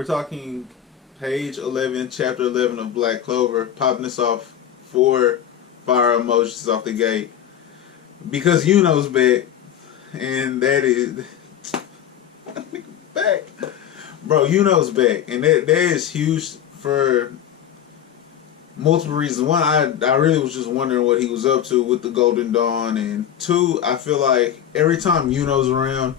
We're talking page 11, chapter 11 of Black Clover. Popping this off 4 fire emojis off the gate. Because Yuno's back. And that is... back. Bro, Yuno's back. And that is huge for multiple reasons. One, I really was just wondering what he was up to with the Golden Dawn. And two, I feel like every time Yuno's around,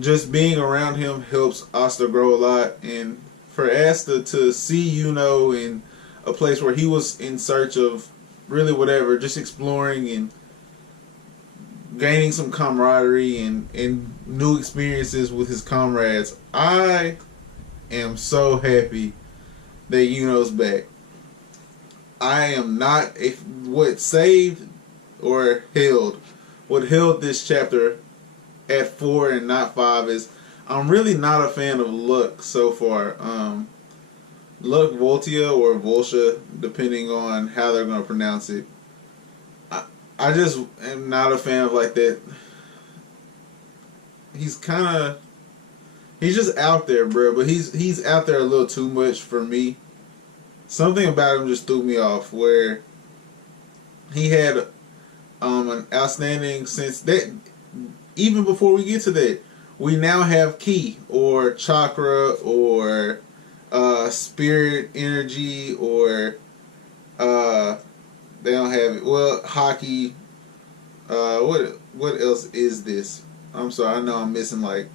just being around him helps Asta grow a lot. And for Asta to see Yuno in a place where he was in search of really whatever, just exploring and gaining some camaraderie and new experiences with his comrades, I am so happy that Yuno's back. I am not what saved or held. What held this chapter at 4 and not 5 is I'm really not a fan of Luck so far. Luck Voltia or Volsha, depending on how they're going to pronounce it. I just am not a fan of like that. He's just out there, bro. But he's out there a little too much for me. Something about him just threw me off. Where he had an outstanding sense that even before we get to that, we now have ki or chakra or spirit energy or they don't have it. Well, hockey. What else is this? I'm sorry. I know I'm missing like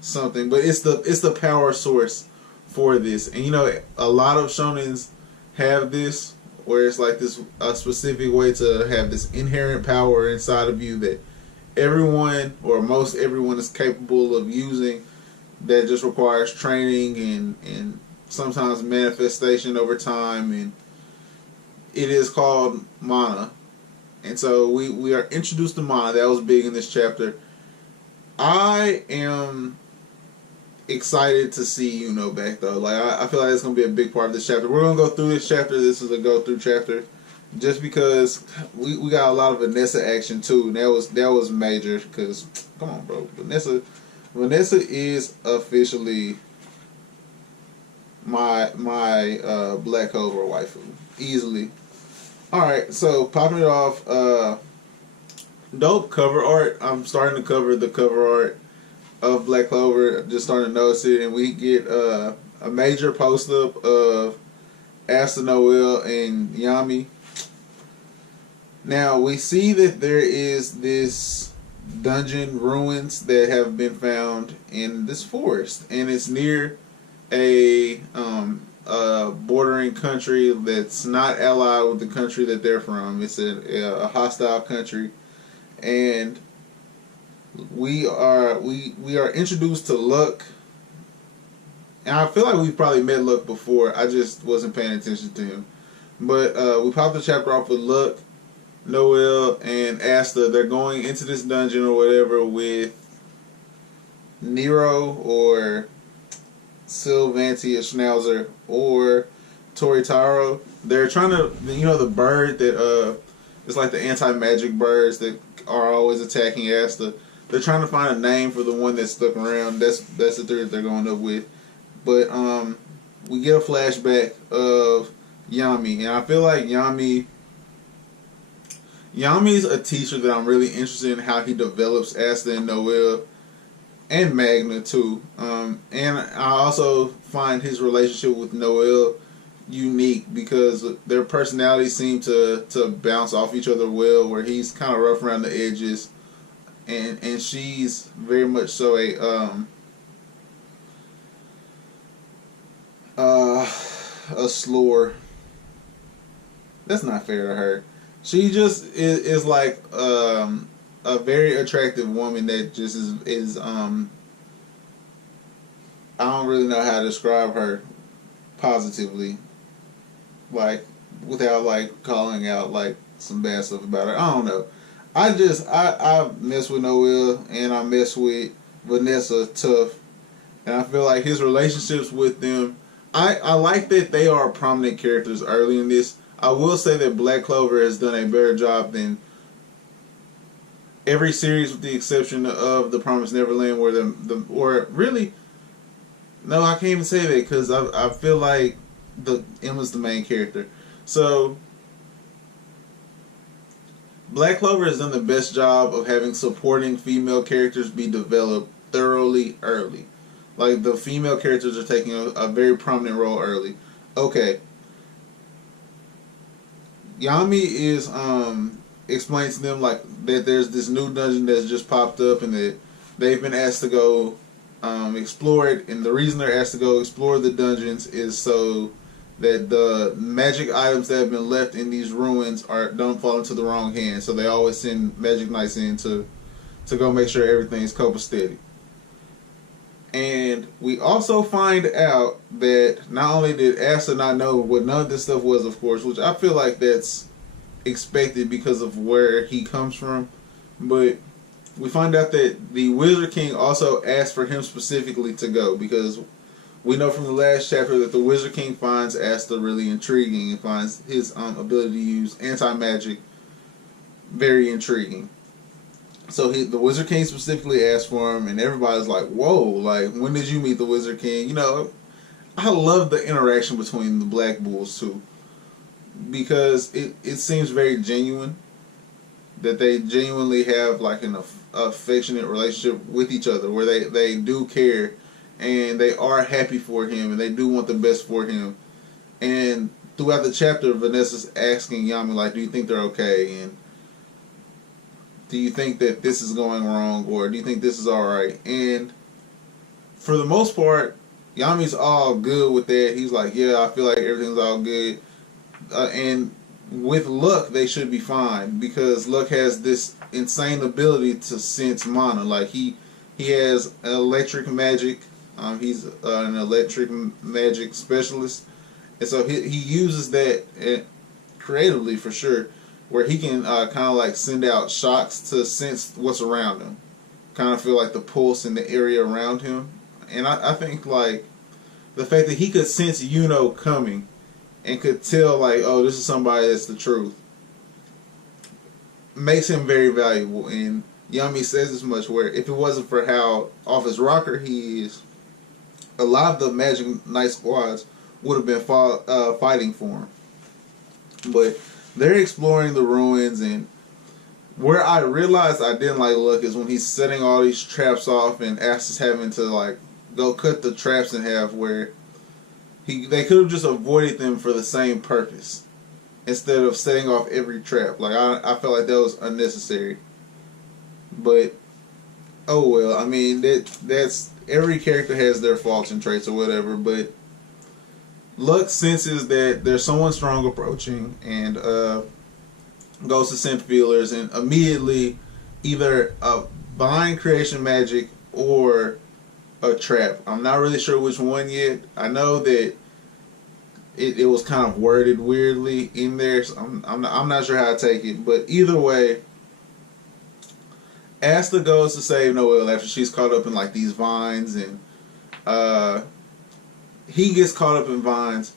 something, but it's the power source for this. And you know, a lot of shonens have this, where it's like this a specific way to have this inherent power inside of you that everyone or most everyone is capable of using. That just requires training and sometimes manifestation over time, and it is called mana. And so we are introduced to mana. That was big in this chapter. I am excited to see Yuno back though. Like I feel like it's gonna be a big part of this chapter. We're gonna go through this chapter. This is a go through chapter, just because we got a lot of Vanessa action too. And that was major because come on, bro, Vanessa is officially my Black Clover waifu easily. All right, so popping it off, dope cover art. I'm starting to cover the cover art of Black Clover. Just starting to notice it, and we get a major post up of Asta, Noel, and Yami. Now we see that there is this dungeon ruins that have been found in this forest, and it's near a bordering country that's not allied with the country that they're from. It's a hostile country, and we are introduced to Luck, and I feel like we've probably met Luck before. I just wasn't paying attention to him. But we popped the chapter off with Luck, Noel, and Asta. They're going into this dungeon or whatever with Nero or Sylvanti, a Schnauzer, or Toritaro. They're trying to, the bird that it's like the anti-magic birds that are always attacking Asta. They're trying to find a name for the one that's stuck around. That's the theory that they're going up with. But we get a flashback of Yami, and I feel like Yami's a teacher that I'm really interested in how he develops Asta and Noel. And Magna too, and I also find his relationship with Noel unique because their personalities seem to bounce off each other well. Where he's kind of rough around the edges, and she's very much so a slower. That's not fair to her. She just is like a very attractive woman that just is I don't really know how to describe her positively, like without like calling out like some bad stuff about her. I don't know. I mess with Noel and I mess with Vanessa tough, and I feel like his relationships with them. I like that they are prominent characters early in this. I will say that Black Clover has done a better job than every series with the exception of The Promised Neverland, where or really No, I can't even say that because I feel like Emma's the main character. So Black Clover has done the best job of having supporting female characters be developed thoroughly early. Like the female characters are taking a very prominent role early. Okay, Yami is explaining to them like that there's this new dungeon that's just popped up and that they've been asked to go explore it, and the reason they're asked to go explore the dungeons is so that the magic items that have been left in these ruins don't fall into the wrong hands. So they always send magic knights in to go make sure everything's copacetic. And we also find out that not only did Asta not know what none of this stuff was, of course, which I feel like that's expected because of where he comes from, but we find out that the Wizard King also asked for him specifically to go because we know from the last chapter that the Wizard King finds Asta really intriguing and finds his ability to use anti-magic very intriguing. So the Wizard King specifically asked for him, and everybody's like, whoa, like, when did you meet the Wizard King? You know, I love the interaction between the Black Bulls, too, because it seems very genuine, that they genuinely have, like, an affectionate relationship with each other, where they do care, and they are happy for him, and they do want the best for him. And throughout the chapter, Vanessa's asking Yami, like, do you think they're okay? And do you think that this is going wrong, or do you think this is alright? And for the most part, Yami's all good with that. He's like, yeah, I feel like everything's all good. And with Luck, they should be fine, because Luck has this insane ability to sense mana. Like, he has electric magic. He's an electric magic specialist. And so he uses that creatively, for sure, where he can kind of like send out shocks to sense what's around him. Kind of feel like the pulse in the area around him. And I think like the fact that he could sense Yuno coming and could tell like, oh, this is somebody that's the truth, makes him very valuable. And Yami says as much, where if it wasn't for how off his rocker he is, a lot of the Magic Knight squads would have been fighting for him. But they're exploring the ruins, and where I realized I didn't like Luck is when he's setting all these traps off and Asta's having to like go cut the traps in half, where they could have just avoided them for the same purpose instead of setting off every trap. Like I felt like that was unnecessary. But oh well, I mean that's every character has their faults and traits or whatever, but Luck senses that there's someone strong approaching and goes to send feelers, and immediately either a Vine creation magic or a trap. I'm not really sure which one yet. I know that it was kind of worded weirdly in there, so I'm not sure how to take it, but either way, Asta goes to save Noelle after she's caught up in like these vines, and he gets caught up in vines.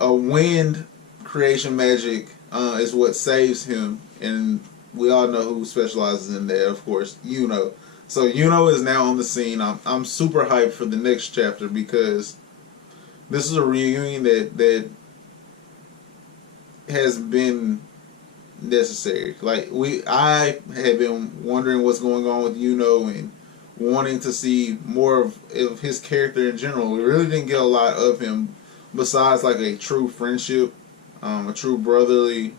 A wind creation magic is what saves him, and we all know who specializes in that, of course, Yuno. So Yuno is now on the scene. I'm super hyped for the next chapter, because this is a reunion that has been necessary. Like I have been wondering what's going on with Yuno and wanting to see more of his character in general. We really didn't get a lot of him besides like a true friendship, a true brotherly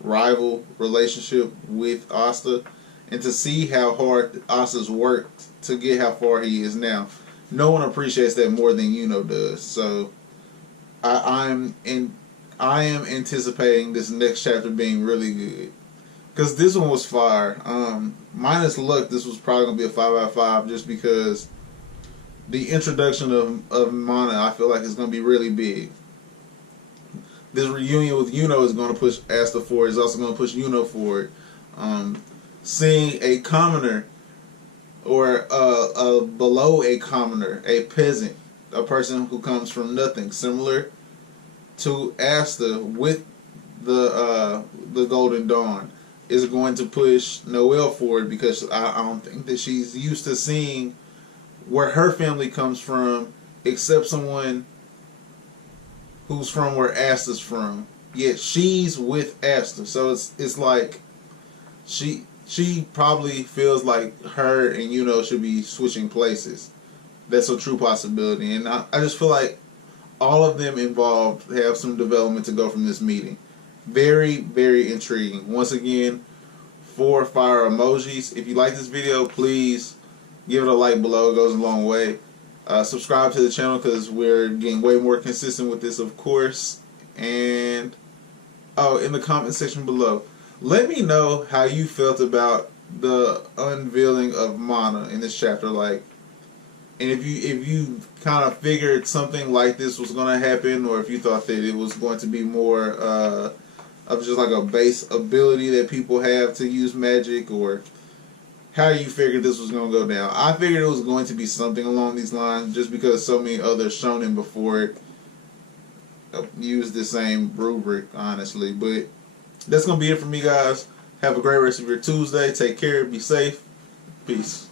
rival relationship with Asta, and to see how hard Asta's worked to get how far he is now. No one appreciates that more than Yuno does. So I am anticipating this next chapter being really good, because this one was fire. Minus Luck, this was probably gonna be a 5 out of 5, just because the introduction of mana, I feel like, is gonna be really big. This reunion with Yuno is gonna push Asta forward. It's also gonna push Yuno forward. Seeing a commoner, or below a commoner, a peasant, a person who comes from nothing, similar to Asta with the Golden Dawn, is going to push Noelle forward, because I don't think that she's used to seeing where her family comes from except someone who's from where Asta's from. Yet she's with Asta, so it's like she probably feels like her and should be switching places. That's a true possibility, and I just feel like all of them involved have some development to go from this meeting. Very, very intriguing. Once again, 4 fire emojis. If you like this video, please give it a like below. It goes a long way. Subscribe to the channel because we're getting way more consistent with this, of course. And in the comment section below, let me know how you felt about the unveiling of Mana in this chapter. Like, and if you kind of figured something like this was going to happen, or if you thought that it was going to be more of just like a base ability that people have to use magic, or how you figured this was going to go down. I figured it was going to be something along these lines, just because so many other shonen before it used the same rubric, honestly. But that's going to be it for me, guys. Have a great rest of your Tuesday. Take care. Be safe. Peace.